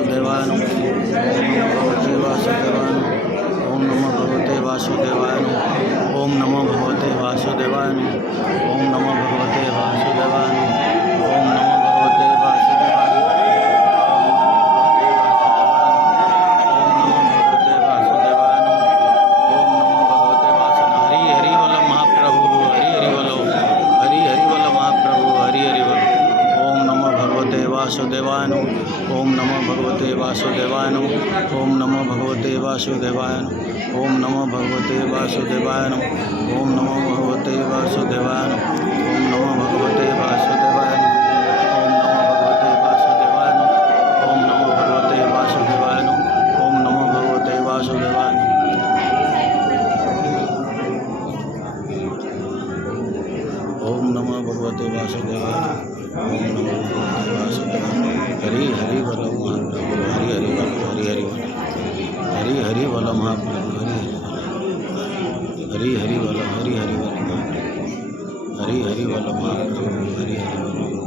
वासुदेवाय नमः। ओम नमो भगवते वासुदेवाय नमः। ओम नमो भगवते वासुदेवाय नमः। ओम नमो भगवते वासुदेवाय नमः। ओम नमो भगवते वासुदेवाय नमः। वासुदेवाय नमः। ओम नमो भगवते वासुदेवाय नमः। ओम नमो भगवते वासुदेवाय नमः। ओम नमो भगवते वासुदेवाय नमः। ओम नमो भगवते वासुदेवाय नमः। ओम नमो भगवते वासुदेवाय नमः। ओम नमो भगवते वासुदेवाय नमः। ओम नमो भगवते वासुदेवाय नमः। ओम नमो भगवते वासुदेवाय नमः। ओम नमो भगवते वासुदेवाय नमः। हरि हरि बोलो महाप्रभु हरि हरि बोलो हरि हरि बोलो हरि हरि बोलो महाप्रभु हरि हरि बोलो हरि हरि बोलो हरि हरि बोलो महाप्रभु हरि हरि बोलो।